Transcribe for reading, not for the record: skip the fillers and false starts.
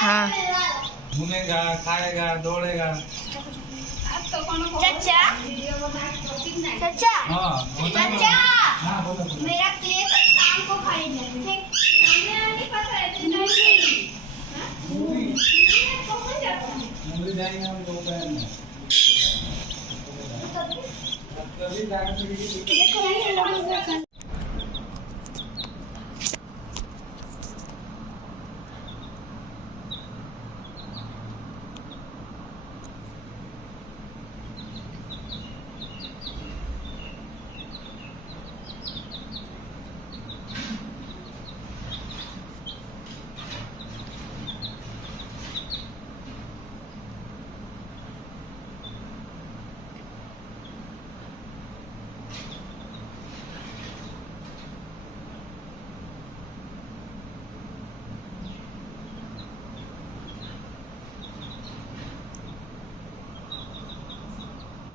हाँ घूमेगा, खाएगा, दौड़ेगा। चाचा चाचा हाँ चाचा हाँ बोलो। मेरा क्ले शाम को खरीदना है। नहीं पता है मुझे जाएंगे हम दोपहर में। कभी जाकर देखो